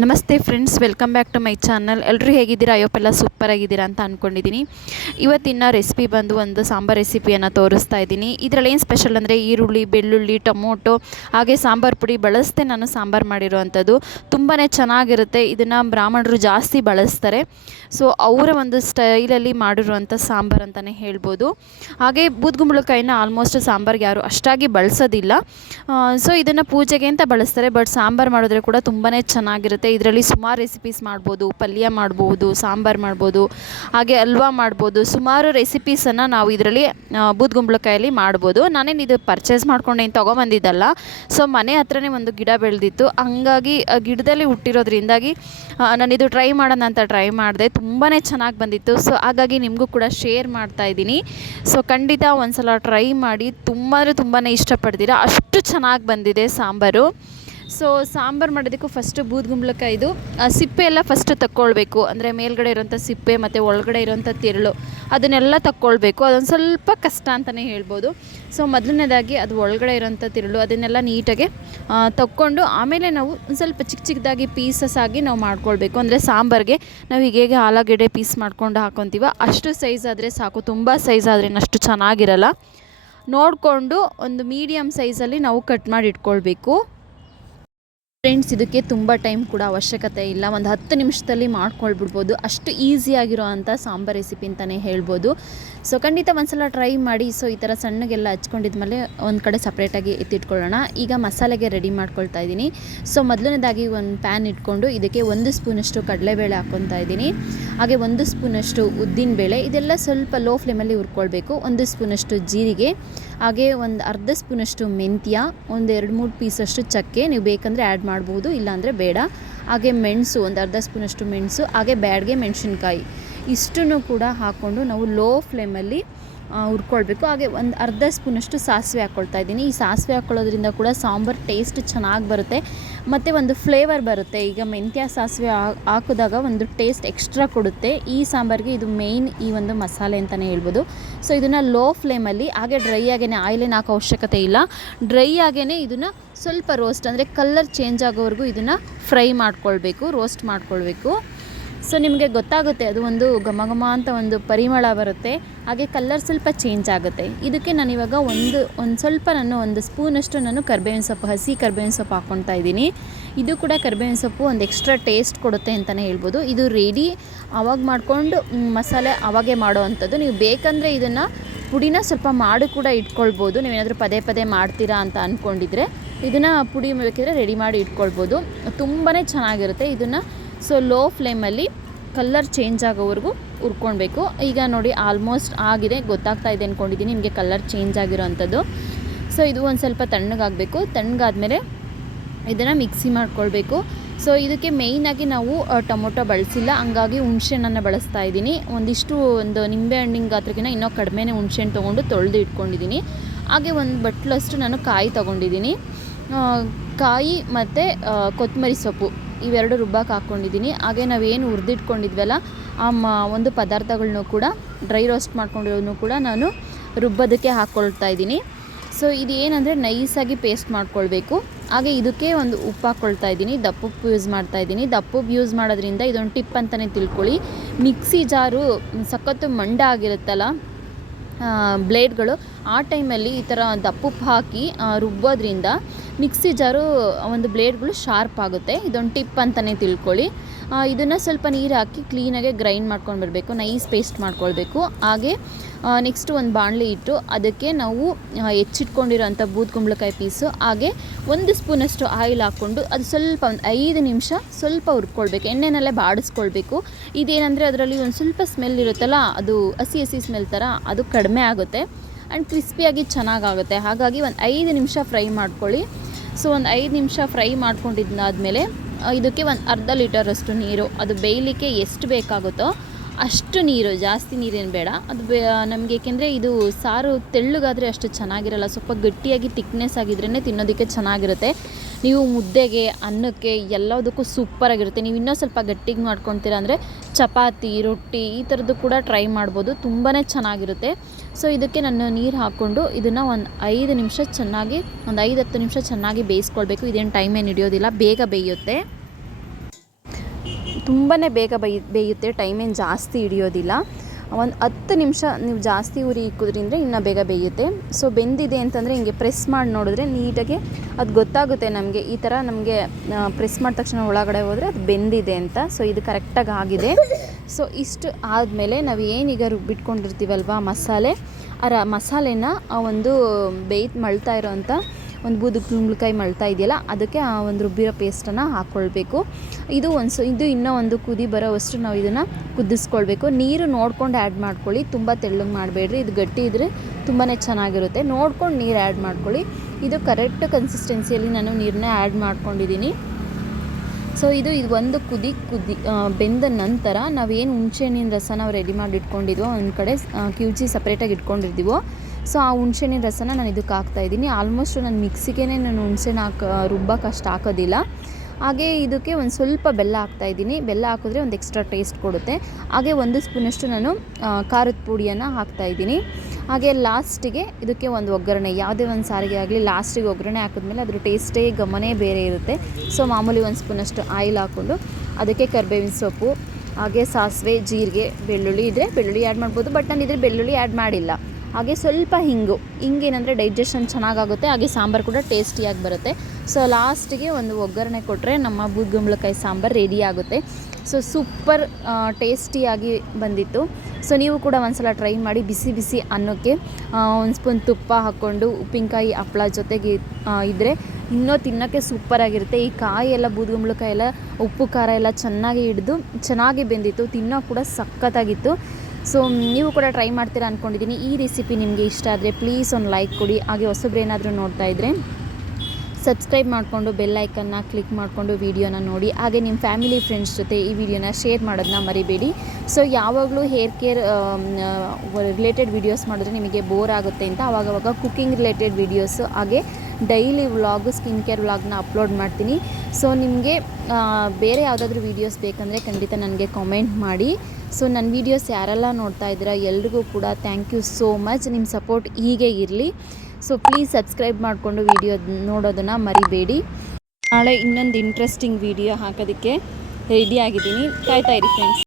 ನಮಸ್ತೆ friends, welcome back to my channel. ಎಲ್ಲರೂ ಹೇಗಿದ್ದೀರಾ? ಅಯ್ಯೋಪ್ಪೆಲ್ಲ ಸೂಪರ್ ಆಗಿದ್ದೀರಾ ಅಂತ ಅಂದ್ಕೊಂಡಿದ್ದೀನಿ. ಇವತ್ತಿನ ರೆಸಿಪಿ ಬಂದು ಒಂದು ಸಾಂಬಾರ್ ರೆಸಿಪಿಯನ್ನು ತೋರಿಸ್ತಾ ಇದ್ದೀನಿ. ಇದರಲ್ಲಿ ಏನು ಸ್ಪೆಷಲ್ ಅಂದರೆ ಈರುಳ್ಳಿ, ಬೆಳ್ಳುಳ್ಳಿ, ಟೊಮೊಟೊ ಹಾಗೆ ಸಾಂಬಾರು ಪುಡಿ ಬಳಸದೆ ನಾನು ಸಾಂಬಾರು ಮಾಡಿರೋವಂಥದ್ದು. ತುಂಬಾ ಚೆನ್ನಾಗಿರುತ್ತೆ. ಇದನ್ನು ಬ್ರಾಹ್ಮಣರು ಜಾಸ್ತಿ ಬಳಸ್ತಾರೆ. ಸೊ ಅವರ ಒಂದು ಸ್ಟೈಲಲ್ಲಿ ಮಾಡಿರುವಂಥ ಸಾಂಬಾರು ಅಂತಲೇ ಹೇಳ್ಬೋದು. ಹಾಗೆ ಬೂದ್ಗುಂಬಳಕಾಯಿನ ಆಲ್ಮೋಸ್ಟ್ ಸಾಂಬಾರಿಗೆ ಯಾರು ಅಷ್ಟಾಗಿ ಬಳಸೋದಿಲ್ಲ. ಸೊ ಇದನ್ನು ಪೂಜೆಗೆ ಅಂತ ಬಳಸ್ತಾರೆ. ಬಟ್ ಸಾಂಬಾರು ಮಾಡಿದ್ರೆ ಕೂಡ ತುಂಬಾ ಚೆನ್ನಾಗಿರುತ್ತೆ. ಇದರಲ್ಲಿ ಸುಮಾರು ರೆಸಿಪೀಸ್ ಮಾಡ್ಬೋದು. ಪಲ್ಯ ಮಾಡ್ಬೋದು, ಸಾಂಬಾರು ಮಾಡ್ಬೋದು, ಹಾಗೆ ಹಲ್ವಾ ಮಾಡ್ಬೋದು. ಸುಮಾರು ರೆಸಿಪೀಸನ್ನು ನಾವು ಇದರಲ್ಲಿ ಬೂದ್ಗುಂಬಳಕಾಯಲ್ಲಿ ಮಾಡ್ಬೋದು. ನಾನೇನು ಇದು ಪರ್ಚೇಸ್ ಮಾಡ್ಕೊಂಡು ಏನು ತೊಗೊಂಬಂದಿದ್ದಲ್ಲ. ಸೊ ಮನೆ ಹತ್ರನೇ ಒಂದು ಗಿಡ ಬೆಳೆದಿತ್ತು. ಹಂಗಾಗಿ ಗಿಡದಲ್ಲಿ ಹುಟ್ಟಿರೋದ್ರಿಂದಾಗಿ ನಾನಿದು ಟ್ರೈ ಮಾಡೋಣ ಅಂತ ಟ್ರೈ ಮಾಡಿದೆ. ತುಂಬಾ ಚೆನ್ನಾಗಿ ಬಂದಿತ್ತು. ಸೊ ಹಾಗಾಗಿ ನಿಮಗೂ ಕೂಡ ಶೇರ್ ಮಾಡ್ತಾಯಿದ್ದೀನಿ. ಸೊ ಖಂಡಿತ ಒಂದು ಸಲ ಟ್ರೈ ಮಾಡಿ. ತುಂಬಾ ಇಷ್ಟಪಡ್ತೀರಾ, ಅಷ್ಟು ಚೆನ್ನಾಗಿ ಬಂದಿದೆ ಸಾಂಬಾರು. ಸೊ ಸಾಂಬಾರು ಮಾಡೋದಕ್ಕೂ ಫಸ್ಟು ಬೂದ್ಗುಂಬಳಕಾಯಿದು ಸಿಪ್ಪೆ ಎಲ್ಲ ಫಸ್ಟ್ ತಕ್ಕೊಳ್ಬೇಕು. ಅಂದರೆ ಮೇಲ್ಗಡೆ ಇರೋಂಥ ಸಿಪ್ಪೆ ಮತ್ತು ಒಳಗಡೆ ಇರೋಂಥ ತಿರುಳು ಅದನ್ನೆಲ್ಲ ತಕ್ಕೊಳ್ಬೇಕು. ಅದೊಂದು ಸ್ವಲ್ಪ ಕಷ್ಟ ಅಂತಲೇ ಹೇಳ್ಬೋದು. ಸೊ ಮೊದಲನೇದಾಗಿ ಅದು ಒಳಗಡೆ ಇರೋಂಥ ತಿರುಳು ಅದನ್ನೆಲ್ಲ ನೀಟಾಗಿ ತಕ್ಕೊಂಡು ಆಮೇಲೆ ನಾವು ಒಂದು ಸ್ವಲ್ಪ ಚಿಕ್ಕ ಚಿಕ್ಕದಾಗಿ ಪೀಸಸ್ ಆಗಿ ನಾವು ಮಾಡ್ಕೊಳ್ಬೇಕು. ಅಂದರೆ ಸಾಂಬಾರಿಗೆ ನಾವು ಈಗ ಹೇಗೆ ಆಲೂಗಡ್ಡೆ ಪೀಸ್ ಮಾಡ್ಕೊಂಡು ಹಾಕೊತೀವೋ ಅಷ್ಟು ಸೈಜ್ ಆದರೆ ಸಾಕು. ತುಂಬ ಸೈಜ್ ಆದರೆ ಅಷ್ಟು ಚೆನ್ನಾಗಿರಲ್ಲ. ನೋಡಿಕೊಂಡು ಒಂದು ಮೀಡಿಯಮ್ ಸೈಜಲ್ಲಿ ನಾವು ಕಟ್ ಮಾಡಿ ಇಟ್ಕೊಳ್ಬೇಕು. ಫ್ರೆಂಡ್ಸ್, ಇದಕ್ಕೆ ತುಂಬ ಟೈಮ್ ಕೂಡ ಅವಶ್ಯಕತೆ ಇಲ್ಲ. ಒಂದು 10 ನಿಮಿಷದಲ್ಲಿ ಮಾಡ್ಕೊಳ್ಬಿಡ್ಬೋದು. ಅಷ್ಟು ಈಸಿಯಾಗಿರೋ ಅಂಥ ಸಾಂಬಾರು ರೆಸಿಪಿ ಅಂತಲೇ ಹೇಳ್ಬೋದು. ಸೊ ಖಂಡಿತ ಒಂದ್ಸಲ ಟ್ರೈ ಮಾಡಿ. ಸೊ ಈ ಥರ ಸಣ್ಣಗೆಲ್ಲ ಹಚ್ಕೊಂಡಿದ್ಮೇಲೆ ಒಂದು ಕಡೆ ಸಪ್ರೇಟಾಗಿ ಎತ್ತಿಟ್ಕೊಳ್ಳೋಣ. ಈಗ ಮಸಾಲೆಗೆ ರೆಡಿ ಮಾಡ್ಕೊಳ್ತಾ ಇದ್ದೀನಿ. ಸೊ ಮೊದಲನೇದಾಗಿ ಒಂದು ಪ್ಯಾನ್ ಇಟ್ಕೊಂಡು ಇದಕ್ಕೆ 1 ಸ್ಪೂನಷ್ಟು ಕಡಲೆಬೇಳೆ ಹಾಕ್ಕೊತಾ ಇದ್ದೀನಿ. ಹಾಗೆ 1 ಸ್ಪೂನಷ್ಟು ಉದ್ದಿನಬೇಳೆ, ಇದೆಲ್ಲ ಸ್ವಲ್ಪ ಲೋ ಫ್ಲೇಮಲ್ಲಿ ಹುರ್ಕೊಳ್ಬೇಕು. 1 ಸ್ಪೂನಷ್ಟು ಜೀರಿಗೆ, ಹಾಗೆ ಒಂದು ಅರ್ಧ ಸ್ಪೂನಷ್ಟು ಮೆಂತ್ಯ, ಒಂದು 2-3 ಪೀಸಷ್ಟು ಚಕ್ಕೆ, ನೀವು ಬೇಕಂದರೆ ಆ್ಯಡ್ ಮಾಡ್ಬೋದು, ಇಲ್ಲಾಂದರೆ ಬೇಡ. ಹಾಗೆ ಮೆಣಸು, ಒಂದು ಅರ್ಧ ಸ್ಪೂನಷ್ಟು ಮೆಣಸು, ಹಾಗೆ ಬ್ಯಾಡ್ಗೆ ಮೆಣಸಿನ್ಕಾಯಿ, ಇಷ್ಟನ್ನು ಕೂಡ ಹಾಕ್ಕೊಂಡು ನಾವು ಲೋ ಫ್ಲೇಮಲ್ಲಿ ಹುರ್ಕೊಳ್ಬೇಕು. ಹಾಗೆ ಒಂದು ಅರ್ಧ ಸ್ಪೂನಷ್ಟು ಸಾಸಿವೆ ಹಾಕ್ಕೊಳ್ತಾ ಇದ್ದೀನಿ. ಈ ಸಾಸಿವೆ ಹಾಕ್ಕೊಳ್ಳೋದ್ರಿಂದ ಕೂಡ ಸಾಂಬಾರು ಟೇಸ್ಟ್ ಚೆನ್ನಾಗಿ ಬರುತ್ತೆ ಮತ್ತು ಒಂದು ಫ್ಲೇವರ್ ಬರುತ್ತೆ. ಈಗ ಮೆಂತ್ಯ ಸಾಸಿವೆ ಹಾಕಿದಾಗ ಒಂದು ಟೇಸ್ಟ್ ಎಕ್ಸ್ಟ್ರಾ ಕೊಡುತ್ತೆ. ಈ ಸಾಂಬಾರಿಗೆ ಇದು ಮೇಯ್ನ್ ಈ ಒಂದು ಮಸಾಲೆ ಅಂತಲೇ ಹೇಳ್ಬೋದು. ಸೊ ಇದನ್ನು ಲೋ ಫ್ಲೇಮಲ್ಲಿ, ಹಾಗೆ ಡ್ರೈ ಆಗೇ, ಆಯಿಲೇನು ಹಾಕೋ ಅವಶ್ಯಕತೆ ಇಲ್ಲ, ಡ್ರೈ ಆಗೇ ಇದನ್ನು ಸ್ವಲ್ಪ ರೋಸ್ಟ್ ಅಂದರೆ ಕಲರ್ ಚೇಂಜ್ ಆಗೋವರೆಗೂ ಇದನ್ನು ಫ್ರೈ ಮಾಡ್ಕೊಳ್ಬೇಕು, ರೋಸ್ಟ್ ಮಾಡ್ಕೊಳ್ಬೇಕು. ಸೊ ನಿಮಗೆ ಗೊತ್ತಾಗುತ್ತೆ, ಅದು ಒಂದು ಘಮ ಘಮ ಅಂತ ಒಂದು ಪರಿಮಳ ಬರುತ್ತೆ. ಹಾಗೆ ಕಲರ್ ಸ್ವಲ್ಪ ಚೇಂಜ್ ಆಗುತ್ತೆ. ಇದಕ್ಕೆ ನಾನಿವಾಗ ಒಂದು ಸ್ವಲ್ಪ ಒಂದು ಸ್ಪೂನಷ್ಟು ನಾನು ಕರಿಬೇವಿನ ಸೊಪ್ಪು, ಹಸಿ ಕರಿಬೇವಿನ ಸೊಪ್ಪು ಹಾಕ್ಕೊತಾ ಇದ್ದೀನಿ. ಇದು ಕೂಡ ಕರಿಬೇವಿನ ಸೊಪ್ಪು ಒಂದು ಎಕ್ಸ್ಟ್ರಾ ಟೇಸ್ಟ್ ಕೊಡುತ್ತೆ ಅಂತಲೇ ಹೇಳ್ಬೋದು. ಇದು ರೆಡಿ ಆವಾಗ ಮಾಡಿಕೊಂಡು ಮಸಾಲೆ ಆವಾಗೇ ಮಾಡೋ ಅಂಥದ್ದು. ನೀವು ಬೇಕಂದರೆ ಇದನ್ನು ಪುಡಿನ ಸ್ವಲ್ಪ ಮಾಡಿ ಕೂಡ ಇಟ್ಕೊಳ್ಬೋದು. ನೀವೇನಾದರೂ ಪದೇ ಪದೇ ಮಾಡ್ತೀರಾ ಅಂತ ಅಂದ್ಕೊಂಡಿದ್ರೆ ಇದನ್ನು ಪುಡಿ ಬೇಕಿದ್ರೆ ರೆಡಿ ಮಾಡಿ ಇಟ್ಕೊಳ್ಬೋದು. ತುಂಬಾ ಚೆನ್ನಾಗಿರುತ್ತೆ ಇದನ್ನು. ಸೊ ಲೋ ಫ್ಲೇಮಲ್ಲಿ ಕಲರ್ ಚೇಂಜ್ ಆಗೋವರೆಗೂ ಹುರ್ಕೊಳ್ಬೇಕು. ಈಗ ನೋಡಿ ಆಲ್ಮೋಸ್ಟ್ ಆಗಿದೆ, ಗೊತ್ತಾಗ್ತಾ ಇದೆ ಅಂದ್ಕೊಂಡಿದ್ದೀನಿ ನಿಮಗೆ ಕಲರ್ ಚೇಂಜ್ ಆಗಿರೋ ಅಂಥದ್ದು. ಸೊ ಇದು ಒಂದು ಸ್ವಲ್ಪ ತಣ್ಣಗಾಗಬೇಕು. ತಣ್ಣಗಾದ್ಮೇಲೆ ಇದನ್ನು ಮಿಕ್ಸಿ ಮಾಡ್ಕೊಳ್ಬೇಕು. ಸೊ ಇದಕ್ಕೆ ಮೇಯ್ನಾಗಿ ನಾವು ಟೊಮೊಟೊ ಬಳಸಿಲ್ಲ, ಹಂಗಾಗಿ ಹುಣಸೆಹಣ್ಣನ್ನು ಬಳಸ್ತಾ ಇದ್ದೀನಿ. ಒಂದು ನಿಂಬೆ ಹಣ್ಣಿನ ಗಾತ್ರಕ್ಕಿಂತ ಇನ್ನೂ ಕಡಿಮೆನೇ ಹುಣಸೆಹಣ್ಣು ತೊಗೊಂಡು ತೊಳೆದು ಇಟ್ಕೊಂಡಿದ್ದೀನಿ. ಹಾಗೆ ಒಂದು ಬಟ್ಲಷ್ಟು ನಾನು ಕಾಯಿ ತೊಗೊಂಡಿದ್ದೀನಿ. ಕಾಯಿ ಮತ್ತು ಕೊತ್ತಂಬರಿ ಸೊಪ್ಪು ಇವೆರಡು ರುಬ್ಬಕ್ಕೆ ಹಾಕ್ಕೊಂಡಿದ್ದೀನಿ. ಹಾಗೆ ನಾವೇನು ಹುರಿದಿಟ್ಕೊಂಡಿದ್ವಲ್ಲ ಒಂದು ಪದಾರ್ಥಗಳನ್ನೂ ಕೂಡ ಡ್ರೈ ರೋಸ್ಟ್ ಮಾಡ್ಕೊಂಡಿರೋದನ್ನು ಕೂಡ ನಾನು ರುಬ್ಬೋದಕ್ಕೆ ಹಾಕ್ಕೊಳ್ತಾ ಇದ್ದೀನಿ. ಸೊ ಇದು ಏನಂದರೆ ನೈಸಾಗಿ ಪೇಸ್ಟ್ ಮಾಡ್ಕೊಳ್ಬೇಕು. ಹಾಗೆ ಇದಕ್ಕೆ ಒಂದು ಉಪ್ಪು ಹಾಕ್ಕೊಳ್ತಾ ಇದ್ದೀನಿ. ದಪ್ಪುಪ್ಪು ಯೂಸ್ ಮಾಡ್ತಾ ಇದ್ದೀನಿ. ದಪ್ಪುಪ್ಪು ಯೂಸ್ ಮಾಡೋದ್ರಿಂದ ಇದೊಂದು ಟಿಪ್ ಅಂತಲೇ ತಿಳ್ಕೊಳ್ಳಿ. ಮಿಕ್ಸಿ ಜಾರು ಸಖತ್ತು ಮಂಡ ಆಗಿರುತ್ತಲ್ಲ ಬ್ಲೇಡ್ಗಳು, ಆ ಟೈಮಲ್ಲಿ ಈ ಥರ ದಪ್ಪುಪ್ಪು ಹಾಕಿ ರುಬ್ಬೋದ್ರಿಂದ ಮಿಕ್ಸಿ ಜಾರು ಒಂದು ಬ್ಲೇಡ್ಗಳು ಶಾರ್ಪ್ ಆಗುತ್ತೆ. ಇದೊಂದು ಟಿಪ್ ಅಂತಲೇ ತಿಳ್ಕೊಳ್ಳಿ. ಇದನ್ನು ಸ್ವಲ್ಪ ನೀರು ಹಾಕಿ ಕ್ಲೀನಾಗೆ ಗ್ರೈಂಡ್ ಮಾಡ್ಕೊಂಡು ಬರಬೇಕು, ನೈಸ್ ಪೇಸ್ಟ್ ಮಾಡ್ಕೊಳ್ಬೇಕು. ಹಾಗೆ ನೆಕ್ಸ್ಟು ಒಂದು ಬಾಣಲಿ ಇಟ್ಟು ಅದಕ್ಕೆ ನಾವು ಹೆಚ್ಚಿಟ್ಕೊಂಡಿರೋಂಥ ಬೂದ್ಗುಂಬಳಕಾಯಿ ಪೀಸು, ಹಾಗೆ 1 ಸ್ಪೂನಷ್ಟು ಆಯಿಲ್ ಹಾಕ್ಕೊಂಡು ಅದು ಸ್ವಲ್ಪ ಒಂದು 5 ನಿಮಿಷ ಸ್ವಲ್ಪ ಹುರ್ಕೊಳ್ಬೇಕು. ಎಣ್ಣೆನಲ್ಲೇ ಬಾಡಿಸ್ಕೊಳ್ಬೇಕು. ಇದೇನೆಂದರೆ ಅದರಲ್ಲಿ ಒಂದು ಸ್ವಲ್ಪ ಸ್ಮೆಲ್ ಇರುತ್ತಲ್ಲ, ಅದು ಹಸಿ ಸ್ಮೆಲ್ ಥರ ಅದು ಕಡಿಮೆ ಆಗುತ್ತೆ ಆ್ಯಂಡ್ ಕ್ರಿಸ್ಪಿಯಾಗಿ ಚೆನ್ನಾಗಾಗುತ್ತೆ. ಹಾಗಾಗಿ ಒಂದು 5 ನಿಮಿಷ ಫ್ರೈ ಮಾಡ್ಕೊಳ್ಳಿ. ಸೊ ಒಂದು 5 ನಿಮಿಷ ಫ್ರೈ ಮಾಡ್ಕೊಂಡಿದ್ದಾದಮೇಲೆ ಇದಕ್ಕೆ ಒಂದು ಅರ್ಧ ಲೀಟರಷ್ಟು ನೀರು, ಅದು ಬೇಯಲಿಕ್ಕೆ ಎಷ್ಟು ಬೇಕಾಗುತ್ತೋ ಅಷ್ಟು ನೀರು, ಜಾಸ್ತಿ ನೀರೇನು ಬೇಡ. ಅದು ನಮಗೆ ಏಕೆಂದರೆ ಇದು ಸಾರು ತೆಳ್ಳಗಾದರೆ ಅಷ್ಟು ಚೆನ್ನಾಗಿರಲ್ಲ. ಸ್ವಲ್ಪ ಗಟ್ಟಿಯಾಗಿ ತಿಕ್ನೆಸ್ ಆಗಿದ್ರೇ ತಿನ್ನೋದಕ್ಕೆ ಚೆನ್ನಾಗಿರುತ್ತೆ. ನೀವು ಮುದ್ದೆಗೆ, ಅನ್ನಕ್ಕೆ ಎಲ್ಲದಕ್ಕೂ ಸೂಪರಾಗಿರುತ್ತೆ. ನೀವು ಇನ್ನೂ ಸ್ವಲ್ಪ ಗಟ್ಟಿಗೆ ಮಾಡ್ಕೊತೀರ ಅಂದರೆ ಚಪಾತಿ, ರೊಟ್ಟಿ ಈ ಥರದ್ದು ಕೂಡ ಟ್ರೈ ಮಾಡ್ಬೋದು. ತುಂಬಾ ಚೆನ್ನಾಗಿರುತ್ತೆ. ಸೊ ಇದಕ್ಕೆ ನಾನು ನೀರು ಹಾಕ್ಕೊಂಡು ಇದನ್ನು ಒಂದು 5 ನಿಮಿಷ ಚೆನ್ನಾಗಿ, ಒಂದು 5-10 ನಿಮಿಷ ಚೆನ್ನಾಗಿ ಬೇಯಿಸ್ಕೊಳ್ಬೇಕು. ಇದೇನು ಟೈಮ್ ಏನು ಹಿಡಿಯೋದಿಲ್ಲ, ಬೇಗ ಬೇಯುತ್ತೆ. ತುಂಬಾ ಬೇಗ ಬೇಯುತ್ತೆ, ಟೈಮೇನು ಜಾಸ್ತಿ ಹಿಡಿಯೋದಿಲ್ಲ. ಒಂದು 10 ನಿಮಿಷ ನೀವು ಜಾಸ್ತಿ ಉರಿ ಇಕ್ಕೋದ್ರಿಂದ ಇನ್ನೂ ಬೇಗ ಬೇಯುತ್ತೆ. ಸೊ ಬೆಂದಿದೆ ಅಂತಂದರೆ ಹಿಂಗೆ ಪ್ರೆಸ್ ಮಾಡಿ ನೋಡಿದ್ರೆ ನೀಟಾಗಿ ಅದು ಗೊತ್ತಾಗುತ್ತೆ ನಮಗೆ. ಈ ಥರ ನಮಗೆ ಪ್ರೆಸ್ ಮಾಡಿದ ತಕ್ಷಣ ಒಳಗಡೆ ಹೋದರೆ ಅದು ಬೆಂದಿದೆ ಅಂತ. ಸೊ ಇದು ಕರೆಕ್ಟಾಗಿ ಆಗಿದೆ. ಸೊ ಇಷ್ಟು ಆದಮೇಲೆ ನಾವು ಏನೀಗ ರುಬ್ಬಿಟ್ಕೊಂಡಿರ್ತೀವಲ್ವ ಮಸಾಲೆ, ಮಸಾಲೆನ ಒಂದು ಮಳ್ತಾ ಇರೋವಂಥ ಒಂದು ಕುಂಬಳಕಾಯಿ ಮಳ್ತಾ ಇದೆಯಲ್ಲ ಅದಕ್ಕೆ ಆ ಒಂದು ರುಬ್ಬಿರೋ ಪೇಸ್ಟನ್ನು ಹಾಕ್ಕೊಳ್ಬೇಕು. ಇದು ಇನ್ನೂ ಒಂದು ಕುದಿ ಬರೋವಷ್ಟು ನಾವು ಇದನ್ನು ಕುದಿಸ್ಕೊಳ್ಬೇಕು. ನೀರು ನೋಡ್ಕೊಂಡು ಆ್ಯಡ್ ಮಾಡ್ಕೊಳ್ಳಿ, ತುಂಬ ತೆಳ್ಳಗೆ ಮಾಡಬೇಡ್ರಿ, ಇದು ಗಟ್ಟಿ ಇದ್ದರೆ ತುಂಬಾ ಚೆನ್ನಾಗಿರುತ್ತೆ. ನೋಡ್ಕೊಂಡು ನೀರು ಆ್ಯಡ್ ಮಾಡ್ಕೊಳ್ಳಿ. ಇದು ಕರೆಕ್ಟ್ ಕನ್ಸಿಸ್ಟೆನ್ಸಿಯಲ್ಲಿ ನಾನು ನೀರನ್ನ ಆ್ಯಡ್ ಮಾಡ್ಕೊಂಡಿದ್ದೀನಿ. ಸೊ ಇದು ಒಂದು ಕುದಿ ಬೆಂದ ನಂತರ ನಾವೇನು ಹುಣಸೆಹಣ್ಣಿನ ರಸ ನಾವು ರೆಡಿ ಮಾಡಿ ಇಟ್ಕೊಂಡಿದ್ವೋ, ಒಂದು ಕಡೆ ಕಿವುಚಿ ಸಪ್ರೇಟಾಗಿ ಇಟ್ಕೊಂಡಿರ್ತೀವೋ, ಸೊ ಆ ಹುಣಸೆಹಣ್ಣಿನ ರಸನ ನಾನು ಇದಕ್ಕೆ ಹಾಕ್ತಾಯಿದ್ದೀನಿ. ಆಲ್ಮೋಸ್ಟ್ ನಾನು ಮಿಕ್ಸಿಗೆ ನಾನು ಹುಣಸೆಹಣ್ಣು ರುಬ್ಬಕ್ಕೆ ಅಷ್ಟು ಹಾಕೋದಿಲ್ಲ. ಹಾಗೆ ಇದಕ್ಕೆ ಒಂದು ಸ್ವಲ್ಪ ಬೆಲ್ಲ ಹಾಕ್ತಾಯಿದ್ದೀನಿ. ಬೆಲ್ಲ ಹಾಕಿದ್ರೆ ಒಂದು ಎಕ್ಸ್ಟ್ರಾ ಟೇಸ್ಟ್ ಕೊಡುತ್ತೆ. ಹಾಗೆ 1 ಸ್ಪೂನಷ್ಟು ನಾನು ಖಾರದ ಪುಡಿಯನ್ನು ಹಾಕ್ತಾಯಿದ್ದೀನಿ. ಹಾಗೆ ಲಾಸ್ಟಿಗೆ ಇದಕ್ಕೆ ಒಂದು ಒಗ್ಗರಣೆ, ಯಾವುದೇ ಒಂದು ಸಾರಿಗೆ ಆಗಲಿ ಲಾಸ್ಟಿಗೆ ಒಗ್ಗರಣೆ ಹಾಕಿದ್ಮೇಲೆ ಅದ್ರ ಟೇಸ್ಟೇ ಗಮನೇ ಬೇರೆ ಇರುತ್ತೆ. ಸೊ ಮಾಮೂಲಿ 1 ಸ್ಪೂನಷ್ಟು ಆಯಿಲ್ ಹಾಕ್ಕೊಂಡು ಅದಕ್ಕೆ ಕರಿಬೇವಿನ ಸೊಪ್ಪು, ಹಾಗೆ ಸಾಸಿವೆ, ಜೀರಿಗೆ, ಬೆಳ್ಳುಳ್ಳಿ ಇದ್ದರೆ ಬೆಳ್ಳುಳ್ಳಿ ಆ್ಯಡ್ ಮಾಡ್ಬೋದು, ಬಟ್ ನಾನು ಇದ್ರೆ ಬೆಳ್ಳುಳ್ಳಿ ಆ್ಯಡ್ ಮಾಡಿಲ್ಲ. ಹಾಗೆ ಸ್ವಲ್ಪ ಹಿಂಗೇನಂದರೆ ಡೈಜೆಷನ್ ಚೆನ್ನಾಗಾಗುತ್ತೆ, ಹಾಗೆ ಸಾಂಬಾರು ಕೂಡ ಟೇಸ್ಟಿಯಾಗಿ ಬರುತ್ತೆ. ಸೊ ಲಾಸ್ಟಿಗೆ ಒಂದು ಒಗ್ಗರಣೆ ಕೊಟ್ಟರೆ ನಮ್ಮ ಬೂದುಗುಂಬಳಕಾಯಿ ಸಾಂಬಾರು ರೆಡಿ ಆಗುತ್ತೆ. ಸೊ ಸೂಪರ್ ಟೇಸ್ಟಿಯಾಗಿ ಬಂದಿತ್ತು. ಸೊ ನೀವು ಕೂಡ ಒಂದ್ಸಲ ಟ್ರೈ ಮಾಡಿ. ಬಿಸಿ ಬಿಸಿ ಅನ್ನಕ್ಕೆ 1 ಸ್ಪೂನ್ ತುಪ್ಪ ಹಾಕ್ಕೊಂಡು ಉಪ್ಪಿನಕಾಯಿ ಹಪ್ಪಳ ಜೊತೆಗೆ ಇದ್ದರೆ ಇನ್ನೂ ತಿನ್ನೋಕ್ಕೆ ಸೂಪರಾಗಿರುತ್ತೆ. ಈ ಕಾಯಿ ಎಲ್ಲ ಬೂದುಗುಂಬಳಕಾಯಿ ಎಲ್ಲ ಉಪ್ಪು ಖಾರ ಎಲ್ಲ ಚೆನ್ನಾಗಿ ಹಿಡಿದು ಚೆನ್ನಾಗಿ ಬೆಂದಿತ್ತು, ತಿನ್ನೋ ಕೂಡ ಸಖತ್ತಾಗಿತ್ತು. ಸೊ ನೀವು ಕೂಡ ಟ್ರೈ ಮಾಡ್ತೀರಾ ಅಂದ್ಕೊಂಡಿದ್ದೀನಿ. ಈ ರೆಸಿಪಿ ನಿಮಗೆ ಇಷ್ಟ ಆದರೆ ಪ್ಲೀಸ್ ಒಂದು ಲೈಕ್ ಕೊಡಿ. ಹಾಗೆ ಹೊಸಬ್ರು ಏನಾದರೂ ನೋಡ್ತಾ ಇದ್ದರೆ ಸಬ್ಸ್ಕ್ರೈಬ್ ಮಾಡಿಕೊಂಡು ಬೆಲ್ ಐಕನ್ನ ಕ್ಲಿಕ್ ಮಾಡಿಕೊಂಡು ವೀಡಿಯೋನ ನೋಡಿ. ಹಾಗೆ ನಿಮ್ಮ ಫ್ಯಾಮಿಲಿ ಫ್ರೆಂಡ್ಸ್ ಜೊತೆ ಈ ವಿಡಿಯೋನ ಶೇರ್ ಮಾಡೋದನ್ನ ಮರಿಬೇಡಿ. ಸೊ ಯಾವಾಗಲೂ ಹೇರ್ ಕೇರ್ ರಿಲೇಟೆಡ್ ವೀಡಿಯೋಸ್ ಮಾಡಿದ್ರೆ ನಿಮಗೆ ಬೋರ್ ಆಗುತ್ತೆ ಅಂತ ಆವಾಗವಾಗ ಕುಕ್ಕಿಂಗ್ ರಿಲೇಟೆಡ್ ವೀಡಿಯೋಸು, ಹಾಗೆ ಡೈಲಿ ವ್ಲಾಗು, ಸ್ಕಿನ್ ಕೇರ್ ವ್ಲಾಗ್ನ ಅಪ್ಲೋಡ್ ಮಾಡ್ತೀನಿ. ಸೊ ನಿಮಗೆ ಬೇರೆ ಯಾವುದಾದ್ರೂ ವೀಡಿಯೋಸ್ ಬೇಕಂದರೆ ಖಂಡಿತ ನನಗೆ ಕಾಮೆಂಟ್ ಮಾಡಿ. ಸೊ ನನ್ನ ವೀಡಿಯೋಸ್ ಯಾರೆಲ್ಲ ನೋಡ್ತಾ ಇದ್ದೀರಾ ಎಲ್ರಿಗೂ ಕೂಡ ಥ್ಯಾಂಕ್ ಯು ಸೋ ಮಚ್. ನಿಮ್ಮ ಸಪೋರ್ಟ್ ಹೀಗೆ ಇರಲಿ. ಸೊ ಪ್ಲೀಸ್ ಸಬ್ಸ್ಕ್ರೈಬ್ ಮಾಡಿಕೊಂಡು ವಿಡಿಯೋ ನೋಡೋದನ್ನು ಮರಿಬೇಡಿ. ನಾಳೆ ಇನ್ನೊಂದು ಇಂಟ್ರೆಸ್ಟಿಂಗ್ ವಿಡಿಯೋ ಹಾಕೋದಕ್ಕೆ ರೆಡಿ ಆಗಿದ್ದೀನಿ. ಕಾಯ್ತಾ ಇರಿ ಫ್ರೆಂಡ್ಸ್.